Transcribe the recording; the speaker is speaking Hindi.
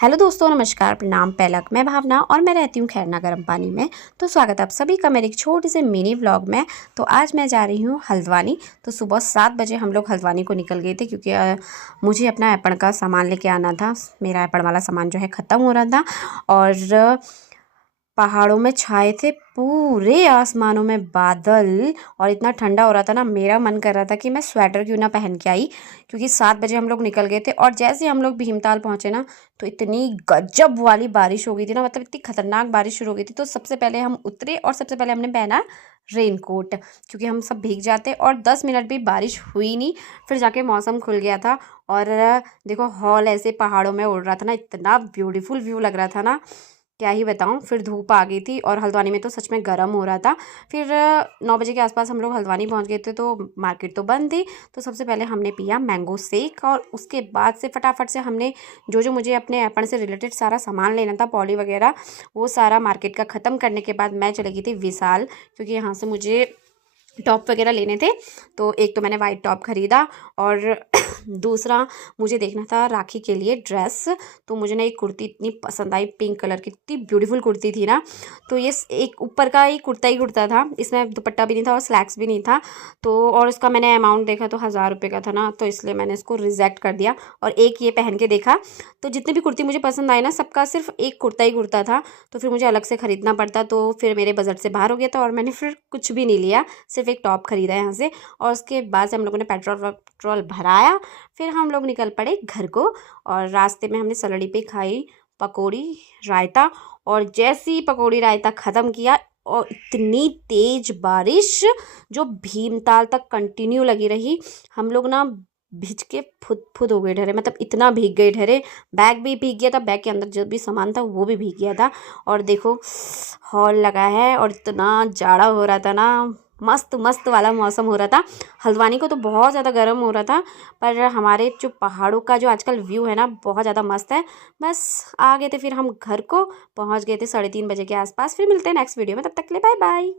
हेलो दोस्तों, नमस्कार, प्रणाम, पैलक। मैं भावना और मैं रहती हूँ खैरना गर्म पानी में। तो स्वागत है आप सभी का मेरे एक छोटे से मिनी व्लॉग में। तो आज मैं जा रही हूँ हल्द्वानी। तो सुबह 7 बजे हम लोग हल्द्वानी को निकल गए थे क्योंकि मुझे अपना ऐपण का सामान लेके आना था। मेरा ऐपण वाला सामान जो है ख़त्म हो रहा था और पहाड़ों में छाए थे पूरे आसमानों में बादल और इतना ठंडा हो रहा था ना, मेरा मन कर रहा था कि मैं स्वेटर क्यों ना पहन के आई, क्योंकि 7 बजे हम लोग निकल गए थे। और जैसे हम लोग भीमताल पहुँचे ना, तो इतनी गजब वाली बारिश हो गई थी ना, मतलब इतनी खतरनाक बारिश शुरू हो गई थी। तो सबसे पहले हम उतरे और सबसे पहले हमने पहना रेनकोट, क्योंकि हम सब भीग जाते। और 10 मिनट भी बारिश हुई नहीं, फिर जाके मौसम खुल गया था। और देखो, हॉल ऐसे पहाड़ों में उड़ रहा था ना, इतना ब्यूटीफुल व्यू लग रहा था ना, क्या ही बताऊँ। फिर धूप आ गई थी और हल्द्वानी में तो सच में गर्म हो रहा था। फिर 9 बजे के आसपास हम लोग हल्द्वानी पहुंच गए थे, तो मार्केट तो बंद थी। तो सबसे पहले हमने पिया मैंगो शेक और उसके बाद से फटाफट से हमने जो जो मुझे अपने ऐपण से रिलेटेड सारा सामान लेना था, पॉली वगैरह, वो सारा मार्केट का ख़त्म करने के बाद मैं चली गई थी विशाल, क्योंकि यहाँ से मुझे टॉप वगैरह लेने थे। तो एक तो मैंने वाइट टॉप ख़रीदा और दूसरा मुझे देखना था राखी के लिए ड्रेस। तो मुझे ना एक कुर्ती इतनी पसंद आई, पिंक कलर की, इतनी ब्यूटीफुल कुर्ती थी ना। तो ये एक ऊपर का ही कुर्ता था, इसमें दुपट्टा भी नहीं था और स्लैक्स भी नहीं था। तो और उसका मैंने अमाउंट देखा तो 1000 रुपये का था ना, तो इसलिए मैंने इसको रिजेक्ट कर दिया और एक ये पहन के देखा। तो जितनी भी कुर्ती मुझे पसंद आई ना, सबका सिर्फ एक कुर्ता ही कुर्ता था। तो फिर मुझे अलग से ख़रीदना पड़ता, तो फिर मेरे बजट से बाहर हो गया था और मैंने फिर कुछ भी नहीं लिया, सिर्फ एक टॉप ख़रीदा यहाँ से। और उसके बाद से हम लोगों ने पेट्रोल भराया, फिर हम लोग निकल पड़े घर को। और रास्ते में हमने सलड़ी पे खाई पकौड़ी रायता, और जैसे ही पकौड़ी रायता ख़त्म किया, और इतनी तेज़ बारिश जो भीमताल तक कंटिन्यू लगी रही। हम लोग ना भीज के फुद फुद हो गए ठहरे, मतलब इतना भीग गए ठहरे। बैग भी भीग गया था, बैग के अंदर जो भी सामान था वो भी भीग गया था। और देखो, हॉल लगा है और इतना जाड़ा हो रहा था ना, मस्त मस्त वाला मौसम हो रहा था। हल्द्वानी को तो बहुत ज़्यादा गर्म हो रहा था, पर हमारे जो पहाड़ों का जो आजकल व्यू है ना, बहुत ज़्यादा मस्त है। बस आ गए थे फिर हम घर को, पहुंच गए थे 3:30 बजे के आसपास। फिर मिलते हैं नेक्स्ट वीडियो में, तब तक के लिए बाय बाय।